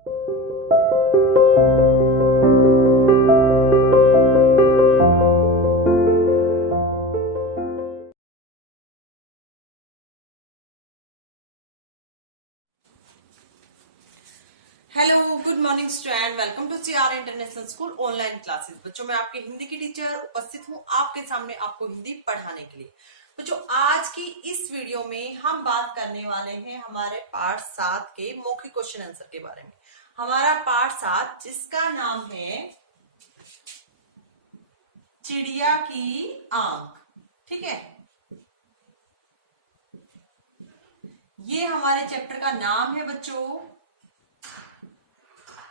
Hello, good morning student. Welcome to CR international school online classes. बच्चों, मैं आपके हिंदी की टीचर उपस्थित हूँ आपके सामने आपको हिंदी पढ़ाने के लिए। बच्चों, आज की इस वीडियो में हम बात करने वाले हैं हमारे पार्ट 7 के मौखिक क्वेश्चन आंसर के बारे में। हमारा पार्ट 7 जिसका नाम है चिड़िया की आंख, ठीक है। ये हमारे चैप्टर का नाम है बच्चों,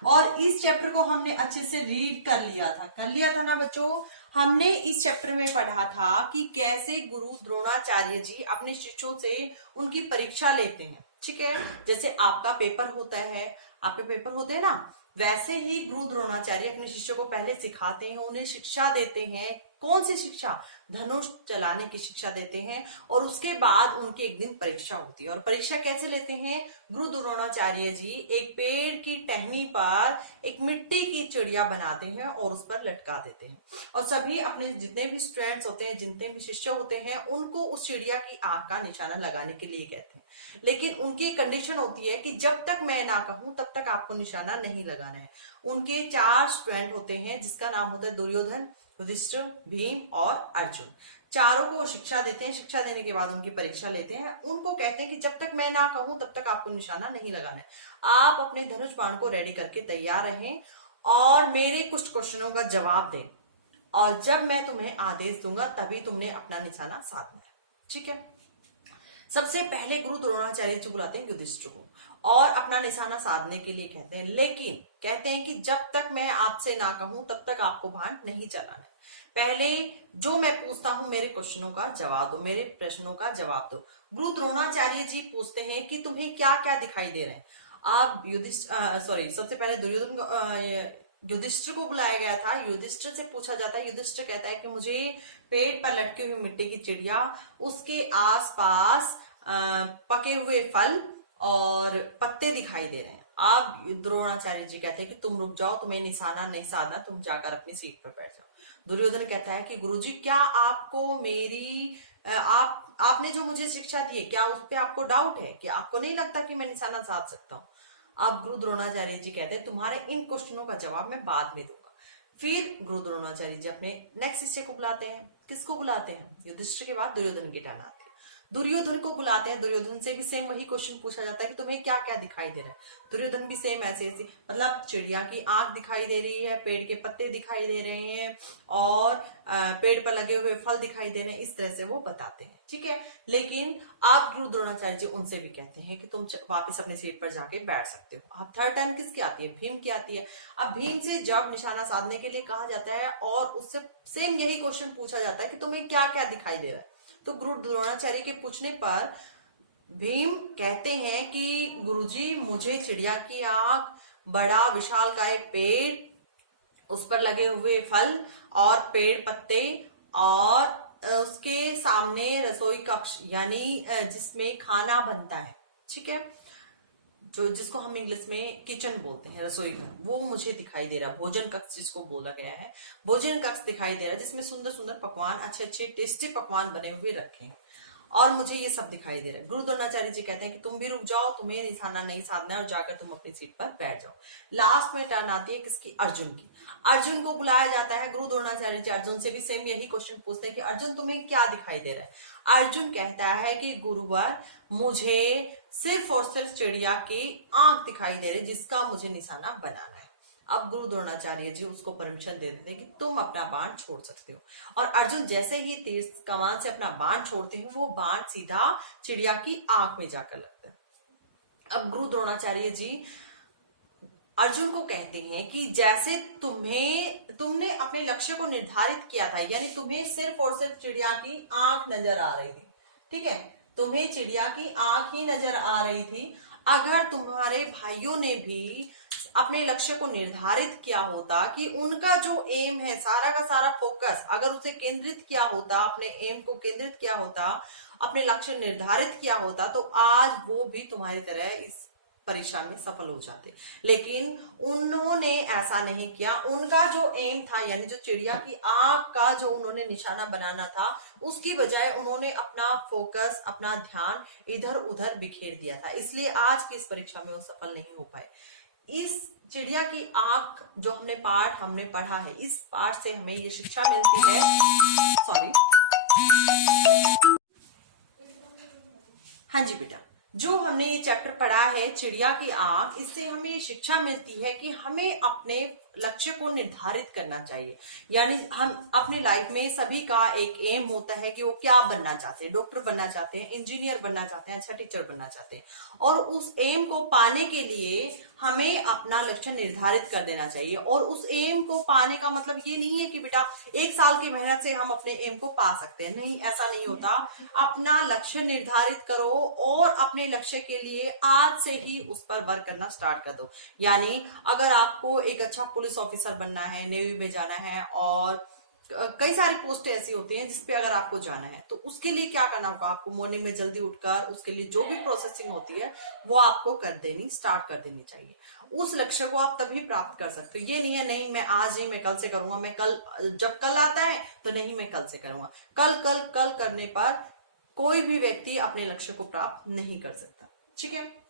और इस चैप्टर को हमने अच्छे से रीड कर लिया था ना बच्चों। हमने इस चैप्टर में पढ़ा था कि कैसे गुरु द्रोणाचार्य जी अपने शिष्यों से उनकी परीक्षा लेते हैं, ठीक है। जैसे आपका पेपर होता है, आपके पेपर होते हैं ना, वैसे ही गुरु द्रोणाचार्य अपने शिष्यों को पहले सिखाते हैं, उन्हें शिक्षा देते हैं। कौन सी शिक्षा? धनुष चलाने की शिक्षा देते हैं, और उसके बाद उनकी एक दिन परीक्षा होती है। और परीक्षा कैसे लेते हैं? गुरु द्रोणाचार्य जी एक पेड़ की टहनी पर एक मिट्टी की चिड़िया बनाते हैं और उस पर लटका देते हैं, और सभी अपने जितने भी स्टूडेंट्स होते हैं, जितने भी शिष्य होते हैं, उनको उस चिड़िया की आंख का निशाना लगाने के लिए कहते हैं। लेकिन उनकी कंडीशन होती है कि जब तक मैं ना कहूं तब तक आपको निशाना नहीं लगाना है। उनके 4 स्टूडेंट होते हैं, जिसका नाम होता है दुर्योधन, युधिष्ठिर, भीम और अर्जुन। चारों को शिक्षा देते हैं। शिक्षा देने के बाद उनकी परीक्षा लेते हैं। उनको कहते हैं कि जब तक मैं ना कहूं तब तक आपको निशाना नहीं लगाना है। आप अपने धनुष बाण को रेडी करके तैयार रहें और मेरे कुछ क्वेश्चनों का जवाब दें, और जब मैं तुम्हें आदेश दूंगा तभी तुमने अपना निशाना साधना है, ठीक है। सबसे पहले गुरु द्रोणाचार्य जी बुलाते हैं युधिष्ठिर को और अपना निशाना साधने के लिए कहते हैं, लेकिन कहते हैं कि जब तक मैं आपसे ना कहूं तब तक आपको बाण नहीं चलाना है। पहले जो मैं पूछता हूं मेरे क्वेश्चनों का जवाब दो, मेरे प्रश्नों का जवाब दो। गुरु द्रोणाचार्य जी पूछते हैं कि तुम्हें क्या क्या दिखाई दे रहे हैं। आप सबसे पहले युधिष्ठिर को बुलाया गया था। युधिष्ठिर से पूछा जाता है, युधिष्ठिर कहता है कि मुझे पेड़ पर लटकी हुई मिट्टी की चिड़िया, उसके आसपास पके हुए फल और पत्ते दिखाई दे रहे हैं। आप द्रोणाचार्य जी कहते हैं कि तुम रुक जाओ, तुम्हें निशाना नहीं साधना, तुम जाकर अपनी सीट पर बैठ जाओ। दुर्योधन कहता है कि गुरुजी, क्या आपको मेरी आपने जो मुझे शिक्षा दी है, क्या उस पर आपको डाउट है? कि आपको नहीं लगता कि मैं निशाना साध सकता हूँ? अब गुरु द्रोणाचार्य जी कहते हैं तुम्हारे इन क्वेश्चनों का जवाब मैं बाद में दूंगा। फिर गुरु द्रोणाचार्य जी अपने नेक्स्ट शिष्य को बुलाते हैं। किसको बुलाते हैं? युधिष्ठिर के बाद दुर्योधन की टर्न आती है। दुर्योधन को बुलाते हैं। दुर्योधन से भी सेम वही क्वेश्चन पूछा जाता है कि तुम्हें क्या क्या दिखाई दे रहा है। दुर्योधन भी सेम ऐसे मतलब चिड़िया की आंख दिखाई दे रही है, पेड़ के पत्ते दिखाई दे रहे हैं, और पेड़ पर लगे हुए फल दिखाई दे रहे हैं। इस तरह से वो बताते हैं, ठीक है। लेकिन आप गुरु द्रोणाचार्य जी उनसे भी कहते हैं कि तुम वापस अपने सीट पर जाके बैठ सकते हो। अब थर्ड टर्न किसकी आती है? भीम की आती है। अब भीम से जब निशाना साधने के लिए कहा जाता है और उससे सेम यही क्वेश्चन पूछा जाता है कि तुम्हें क्या क्या दिखाई दे रहा है, तो गुरु द्रोणाचार्य के पूछने पर भीम कहते हैं कि गुरुजी, मुझे चिड़िया की आंख, बड़ा विशालकाय पेड़, उस पर लगे हुए फल और पेड़ पत्ते, और उसके सामने रसोई कक्ष यानी जिसमें खाना बनता है, ठीक है, जो जिसको हम इंग्लिश में किचन बोलते हैं, रसोई घर, वो मुझे दिखाई दे रहा। भोजन कक्ष जिसको बोला गया है, भोजन कक्ष दिखाई दे रहा है, जिसमें सुंदर सुंदर पकवान, अच्छे अच्छे टेस्टी पकवान बने हुए रखे हैं, और मुझे ये सब दिखाई दे रहा है। गुरु द्रोणाचार्य जी कहते हैं कि तुम भी रुक जाओ, तुम्हें निशाना नहीं साधना है, और जाकर तुम अपनी सीट पर बैठ जाओ। लास्ट में टर्न आती है किसकी? अर्जुन की। अर्जुन को बुलाया जाता है। गुरु द्रोणाचार्य जी अर्जुन से भी सेम यही क्वेश्चन पूछते हैं कि अर्जुन, तुम्हें क्या दिखाई दे रहा है? अर्जुन कहता है कि गुरुवर, मुझे सिर्फ और सिर्फ चिड़िया की आंख दिखाई दे रही, जिसका मुझे निशाना बनाना है। अब गुरु द्रोणाचार्य जी उसको परमिशन दे देते हैं कि तुम अपना बाण छोड़ सकते हो, और अर्जुन जैसे ही तीर कमान से अपना बाण छोड़ते हैं, वो बाण सीधा चिड़िया की आंख में जाकर लगता है। अब गुरु द्रोणाचार्य जी अर्जुन को कहते हैं कि जैसे तुमने अपने लक्ष्य को निर्धारित किया था, यानी तुम्हें सिर्फ और सिर्फ चिड़िया की आंख नजर आ रही थी, ठीक है, तुम्हें चिड़िया की आंख ही नजर आ रही थी। अगर तुम्हारे भाइयों ने भी अपने लक्ष्य को निर्धारित किया होता, कि उनका जो एम है, सारा का सारा फोकस अगर उसे केंद्रित किया होता, अपने एम को केंद्रित किया होता, अपने लक्ष्य निर्धारित किया होता, तो आज वो भी तुम्हारी तरह इस परीक्षा में सफल हो जाते। लेकिन उन्होंने ऐसा नहीं किया। उनका जो एम था, यानी जो चिड़िया की आंख का जो उन्होंने निशाना बनाना था, उसकी बजाय उन्होंने अपना फोकस, अपना ध्यान इधर उधर बिखेर दिया था। इसलिए आज की इस परीक्षा में वो सफल नहीं हो पाए। इस चिड़िया की आंख जो हमने पढ़ा है, इस पाठ से हमें ये शिक्षा मिलती है। सॉरी, हाँ जी बेटा, जो हमने ये चैप्टर पढ़ा है चिड़िया की आंख, इससे हमें ये शिक्षा मिलती है कि हमें अपने लक्ष्य को निर्धारित करना चाहिए। यानी हम अपनी लाइफ में सभी का एक एम होता है कि वो क्या बनना चाहते हैं। डॉक्टर बनना चाहते हैं, इंजीनियर बनना चाहते हैं, अच्छा टीचर बनना चाहते हैं। और उस एम को पाने के लिए हमें अपना लक्ष्य निर्धारित कर देना चाहिए। और उस एम को पाने का मतलब ये नहीं है कि बेटा 1 साल की मेहनत से हम अपने एम को पा सकते हैं। नहीं, ऐसा नहीं होता। अपना लक्ष्य निर्धारित करो और अपने लक्ष्य के लिए आज से ही उस पर वर्क करना स्टार्ट कर दो। यानी अगर आपको एक अच्छा पुलिस ऑफिसर बनना है, नेवी में जाना है, और कई सारी पोस्ट ऐसी होती हैं जिसपे अगर आपको जाना है, तो उसके लिए क्या करना होगा? आपको मॉर्निंग में जल्दी उठकर उसके लिए जो भी प्रोसेसिंग होती है वो आपको स्टार्ट कर देनी चाहिए। उस लक्ष्य को आप तभी प्राप्त कर सकते हो। ये नहीं है नहीं मैं आज नहीं, मैं कल से करूंगा, मैं कल, जब कल आता है तो नहीं मैं कल से करूंगा। कल कल कल करने पर कोई भी व्यक्ति अपने लक्ष्य को प्राप्त नहीं कर सकता। ठीक है,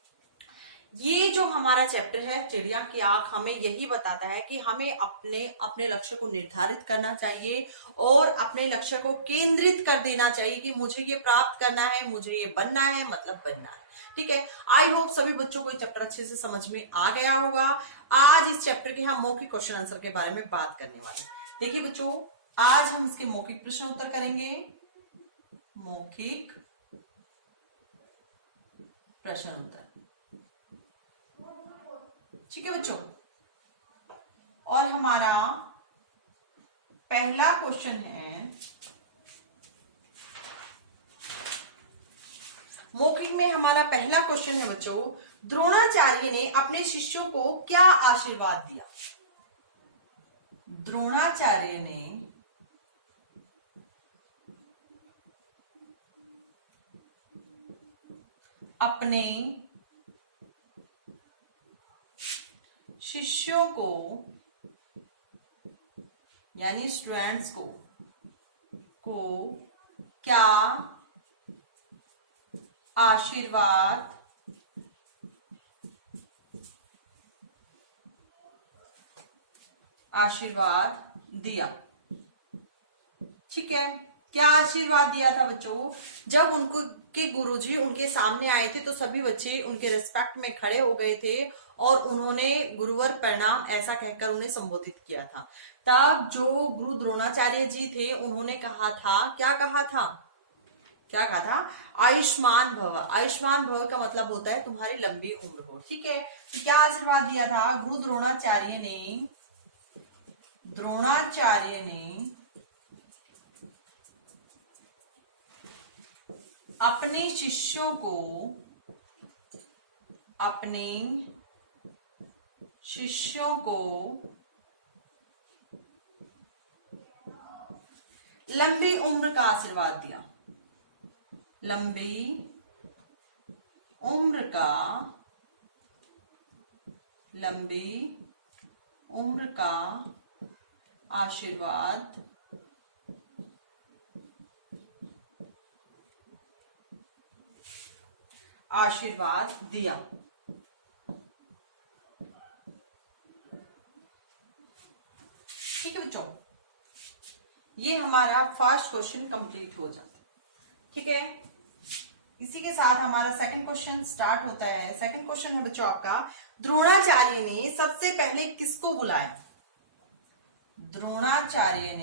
ये जो हमारा चैप्टर है चिड़िया की आंख, हमें यही बताता है कि हमें अपने लक्ष्य को निर्धारित करना चाहिए और अपने लक्ष्य को केंद्रित कर देना चाहिए कि मुझे ये प्राप्त करना है, मुझे ये बनना है, मतलब बनना है। ठीक है, आई होप सभी बच्चों को ये चैप्टर अच्छे से समझ में आ गया होगा। आज इस चैप्टर के हम मौखिक क्वेश्चन आंसर के बारे में बात करने वाले हैं। देखिए बच्चों, आज हम इसके मौखिक प्रश्न उत्तर करेंगे। मौखिक प्रश्न उत्तर, ठीक है बच्चों। और हमारा पहला क्वेश्चन है, मौखिक में हमारा पहला क्वेश्चन है बच्चों, द्रोणाचार्य ने अपने शिष्यों को क्या आशीर्वाद दिया? द्रोणाचार्य ने अपने शिष्यों को, यानी स्टूडेंट्स को क्या आशीर्वाद दिया? ठीक है, क्या आशीर्वाद दिया था बच्चों? जब उनको के गुरुजी उनके सामने आए थे तो सभी बच्चे उनके रिस्पेक्ट में खड़े हो गए थे और उन्होंने गुरुवर प्रणाम ऐसा कहकर उन्हें संबोधित किया था। तब जो गुरु द्रोणाचार्य जी थे उन्होंने कहा था, क्या कहा था? आयुष्मान भव। आयुष्मान भव का मतलब होता है तुम्हारी लंबी उम्र हो। ठीक है, तो क्या आशीर्वाद दिया था? गुरु द्रोणाचार्य ने अपने शिष्यों को लंबी उम्र का आशीर्वाद दिया। लंबी उम्र का आशीर्वाद दिया। ठीक है बच्चों, ये हमारा फर्स्ट क्वेश्चन कंप्लीट हो जाता है। ठीक है, इसी के साथ हमारा सेकंड क्वेश्चन स्टार्ट होता है। सेकंड क्वेश्चन है बच्चों आपका, द्रोणाचार्य ने सबसे पहले किसको बुलाया? द्रोणाचार्य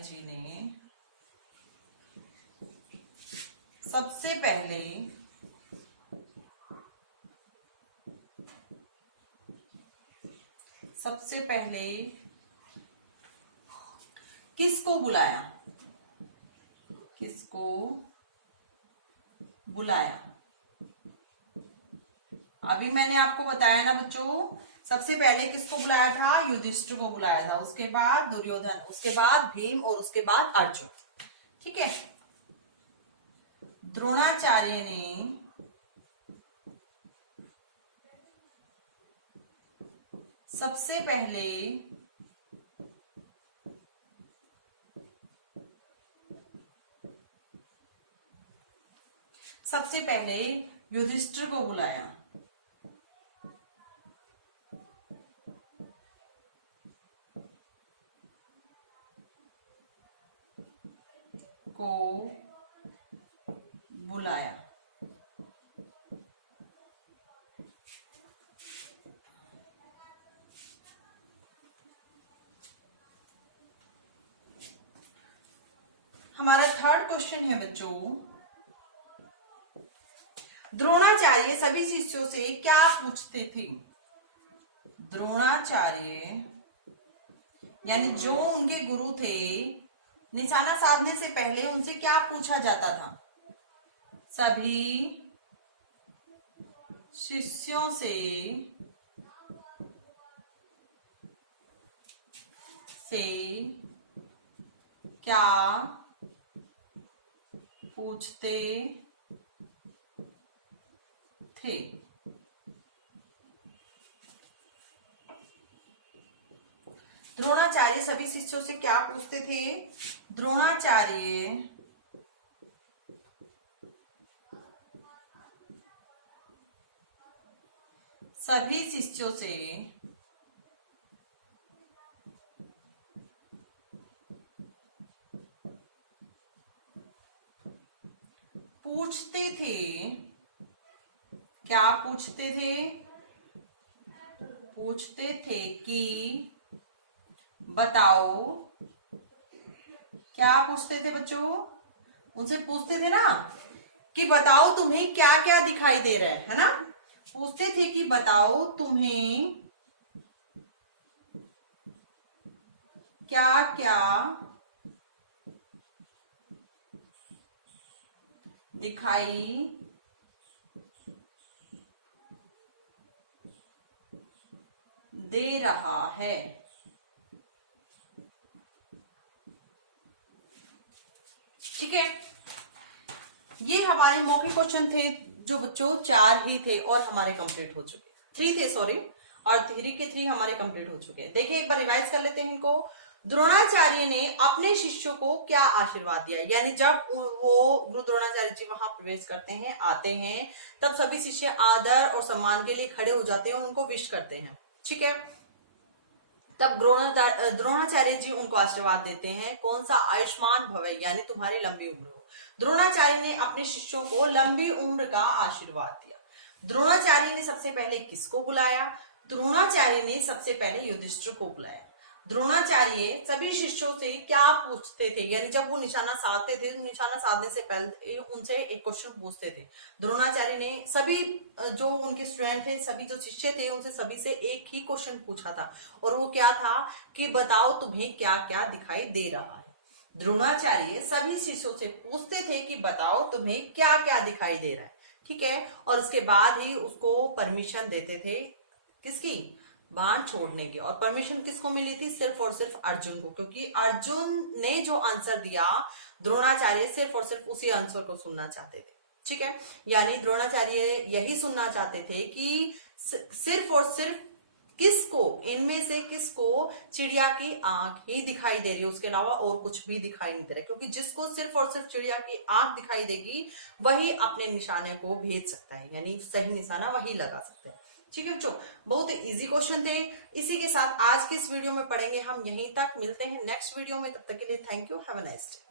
जी ने सबसे पहले किसको बुलाया? अभी मैंने आपको बताया ना बच्चों, सबसे पहले किसको बुलाया था? युधिष्ठिर को बुलाया था, उसके बाद दुर्योधन, उसके बाद भीम और उसके बाद अर्जुन। ठीक है, द्रोणाचार्य ने सबसे पहले युधिष्ठिर को बुलाया। हमारा थर्ड क्वेश्चन है बच्चों, द्रोणाचार्य सभी शिष्यों से क्या पूछते थे? द्रोणाचार्य यानी जो उनके गुरु थे, निशाना साधने से पहले उनसे क्या पूछा जाता था? सभी शिष्यों से क्या पूछते थे? द्रोणाचार्य सभी शिष्यों से क्या पूछते थे? द्रोणाचार्य सभी शिष्यों से पूछते थे, क्या पूछते थे? पूछते थे कि बताओ, क्या पूछते थे बच्चों? उनसे पूछते थे ना कि बताओ तुम्हें क्या क्या दिखाई दे रहा है ना? पूछते थे कि बताओ तुम्हें क्या क्या दिखाई दे रहा है। ठीक है, ये हमारे मौखिक क्वेश्चन थे जो बच्चों 4 ही थे और हमारे कंप्लीट हो चुके, 3 थे सॉरी, और 3 के 3 हमारे कंप्लीट हो चुके हैं। देखिए एक बार रिवाइज कर लेते हैं इनको। द्रोणाचार्य ने अपने शिष्यों को क्या आशीर्वाद दिया? यानी जब वो गुरु द्रोणाचार्य जी वहां प्रवेश करते हैं, आते हैं, तब सभी शिष्य आदर और सम्मान के लिए खड़े हो जाते हैं और उनको विश करते हैं। ठीक है, तब द्रोणाचार्य जी उनको आशीर्वाद देते हैं, कौन सा? आयुष्मान भव, यानी तुम्हारी लंबी उम्र हो। द्रोणाचार्य ने अपने शिष्यों को लंबी उम्र का आशीर्वाद दिया। द्रोणाचार्य ने सबसे पहले किसको बुलाया? द्रोणाचार्य ने सबसे पहले युधिष्ठिर को बुलाया। द्रोणाचार्य सभी शिष्यों से क्या पूछते थे? यानी जब वो निशाना साधते थे, निशाना साधने से पहले उनसे एक क्वेश्चन पूछते थे। द्रोणाचार्य ने सभी जो उनके स्टूडेंट थे, सभी जो शिष्य थे, उनसे सभी से एक ही क्वेश्चन पूछा था, और वो क्या था कि बताओ तुम्हें क्या क्या दिखाई दे रहा है। द्रोणाचार्य सभी शिष्यों से पूछते थे कि बताओ तुम्हें क्या क्या दिखाई दे रहा है। ठीक है, और उसके बाद ही उसको परमिशन देते थे, किसकी? बाण छोड़ने की। और परमिशन किसको मिली थी? सिर्फ और सिर्फ अर्जुन को, क्योंकि अर्जुन ने जो आंसर दिया, द्रोणाचार्य सिर्फ और सिर्फ उसी आंसर को सुनना चाहते थे। ठीक है, यानी द्रोणाचार्य यही सुनना चाहते थे कि सिर्फ और सिर्फ किसको, इनमें से किसको चिड़िया की आंख ही दिखाई दे रही है, उसके अलावा और कुछ भी दिखाई नहीं दे रहा, क्योंकि जिसको सिर्फ और सिर्फ चिड़िया की आंख दिखाई देगी वही अपने निशाने को भेज सकता है, यानी सही निशाना वही लगा सकता है। ठीक है बच्चों, बहुत इजी क्वेश्चन थे। इसी के साथ आज के इस वीडियो में पढ़ेंगे हम, यहीं तक। मिलते हैं नेक्स्ट वीडियो में, तब तक के लिए thank you, have a nice day.